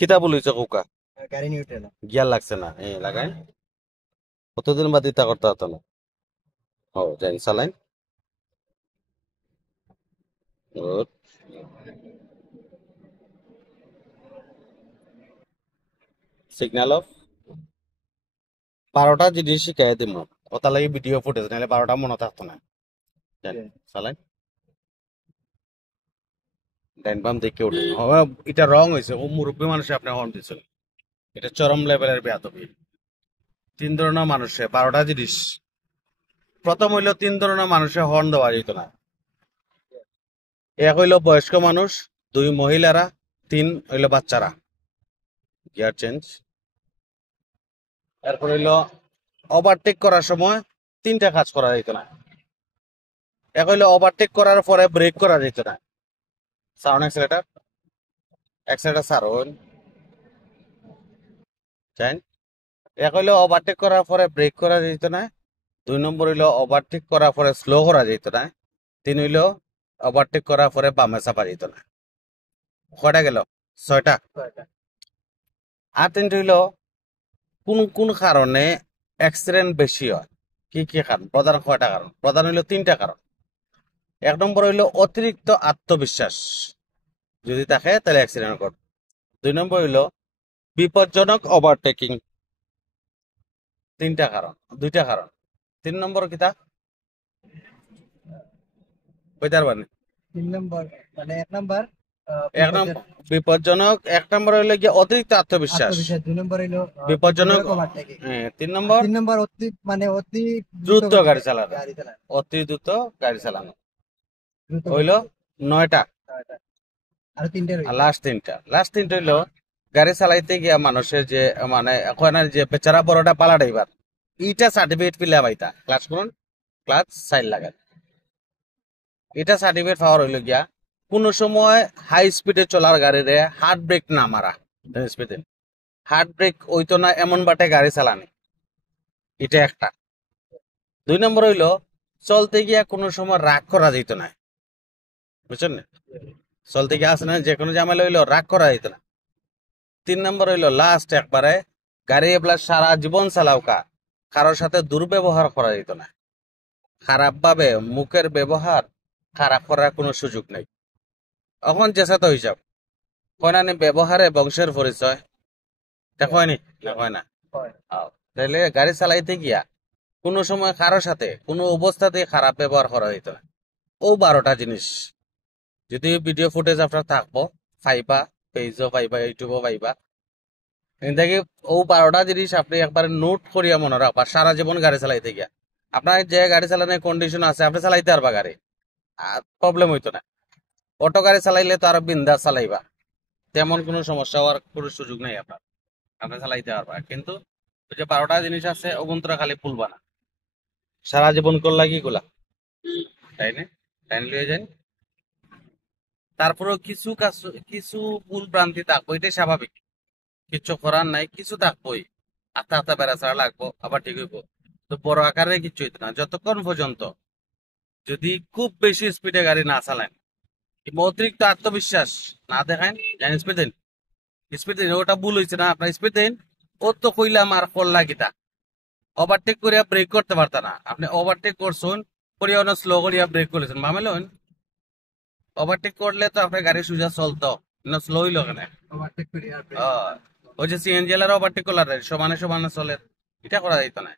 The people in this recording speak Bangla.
কিতা বলিছে কোকা গাড়ি নিউট্রাল গিয়ার লাগছে না লাগাই কতদিন বাদ ইতা করতে হতো না ও জানি চালাইন গুড সিগন্যাল অফ 12টা জিনিস শিখাই দিম ওটা লাগে ভিডিও ফুটেজ নাহলে 12টা মনে থাকতো না জানি চালাইন ডাইন বাম দেখে উঠে এটা রং হয়েছে ও মুরব্বী মানুষে আপনি হর্ন দিছিল এটা চরম লেভেলের বেয়াদবি 3 ধরনের মানুষে 12টা জিনিস প্রথম হইলো 3 ধরনের মানুষে হর্ন দেওয়া যেত না এক হইলো বয়স্ক মানুষ 2 মহিলারা 3 হইলো বাচ্চারা গিয়ার চেঞ্জ এরপর হইলো ওভারটেক করার সময় 3টা কাজ করা যেত না এক হইলো ওভারটেক করার পরে ব্রেক করা যেত না সাউন্ড অ্যাক্সিলেটর অ্যাক্সিলেটর সারুন চেঞ্জ এক হইলো ওভারটেক করার পরে ব্রেক করা যেত না 2 নম্বর হইলো ওভারটেক করার পরে স্লো করা যেত না 3 হইলো ওভারটেক করার পরে বামে চাপা যেত না কয়টা গেল 6টা আর 3টা হইলো কোন কোন কারণে অ্যাক্সিডেন্ট বেশি হয় কি কি কারণ প্রধান কয়টা কারণ প্রধান হইলো 3টা কারণ 1 নম্বর হইলো অতিরিক্ত আত্মবিশ্বাস যদি থাকে তাহলে অ্যাক্সিডেন্ট ঘটবে 2 নম্বর হইলো বিপজ্জনক ওভারটেকিং 3টা কারণ 2টা কারণ 3 নম্বর কিতা কইতার বানি 3 নম্বর মানে 1 নম্বর এক নম্বর বিপজ্জনক 1 নম্বর হইলো গিয়ে অতিরিক্ত আত্মবিশ্বাস আত্মবিশ্বাস 2 নম্বর হইলো বিপজ্জনক ওভারটেকিং 3 নম্বর 3 নম্বর অতি দ্রুত গাড়ি চালানো গাড়ি চালানো অতি দ্রুত গাড়ি চালানো দ্রুত হইলো 9টা আর 3টে আর রইলো লাস্ট তিনটা হইলো গাড়ি চালাইতে গিয়া মানুষের যে মানে এখন আর যে বেচারা বড়টা পালা ড্রাইভার ইটা সার্টিফিকেট পিলা পাইতা ক্লাস করুন ক্লাস সাইড লাগান এটা সার্টিফিকেট পাওয়ার হইলো গিয়া কোন সময় হাই স্পিডে চলার গাড়িরে হার্ড ব্রেক না মারা স্পিডে হার্ড ব্রেক ওইতো না এমন বাটে গাড়ি চালানি এটা একটা 2 নম্বর হইলো চলতে গিয়া কোনো সময় রাগ করা যেত না বুঝছেন না চলতে গিয়ে আসে না যে কোনো ঝামেলা হইলো রাগ করা যেত না 3 নম্বর হইলো লাস্ট একবারে গাড়ি এবলা সারা জীবন চালাওকা কারোর সাথে দুর্ব্যবহার করা যেত না খারাপ ভাবে মুখের ব্যবহার খারাপ করার কোনো সুযোগ নেই এখন যেসা তো হিসাব কয় না নি ব্যবহারে বংশের পরিচয় এটা কয়নি না কয় না তাহলে গাড়ি চালাইতে গিয়া কোনো সময় কারোর সাথে কোনো অবস্থাতে খারাপ ব্যবহার করা যেত না ও 12টা জিনিস যদি ভিডিও ফুটেজ আপনার থাকবো পাইবা পেজও পাইবা ইউটিউবও পাইবা এটাকে ও 12টা জিনিস আপনি একবার নোট করিয়া মনে রাখবা সারা জীবন গাড়ি চালাইতে গিয়া আপনার যে গাড়ি চালানোর কন্ডিশন আছে আপনি চালাইতে পারবা গাড়ি আর প্রবলেম হইতো না অটো গাড়ি চালাইলে তো আরো বিন্দাস চালাইবা তেমন কোনো সমস্যা হওয়ার কোনো সুযোগ নেই আপনার আপনি চালাইতে পারবা কিন্তু ওই যে 12টা জিনিস আছে ওগুন্তরা খালি ভুলবা না সারা জীবন করলা কি গুলা তাই না টাইম লিয়ে যান তারপরেও কিছু ভুল ভ্রান্তি থাকবো এটাই স্বাভাবিক কিছু করার নাই কিছু থাকবোই আস্তে আস্তে বেড়া ছাড়া লাগবো আবার ঠিক হইব তো বড় আকারে কিছু হইতো না যতক্ষণ পর্যন্ত যদি খুব বেশি স্পিডে গাড়ি না চালান কিংবা অতিরিক্ত আত্মবিশ্বাস না দেখান জানি স্পিড দিন ওটা ভুল হয়েছে না আপনার স্পিড দিন ও তো কইলাম আর করলা কিতা ওভারটেক করিয়া ব্রেক করতে পারতা না আপনি ওভারটেক করছেন করিয়া অনেক স্লো করিয়া ব্রেক করেছেন মামেলেন ওভারটেক করলে তো আপনার গাড়ি সুজা চলতো না স্লো হইলো কেন ওভারটেক করে আর ওই যে সিএনজি এর ওভারটেক করলার সমানে সমানে চলে এটা করা যাইতো না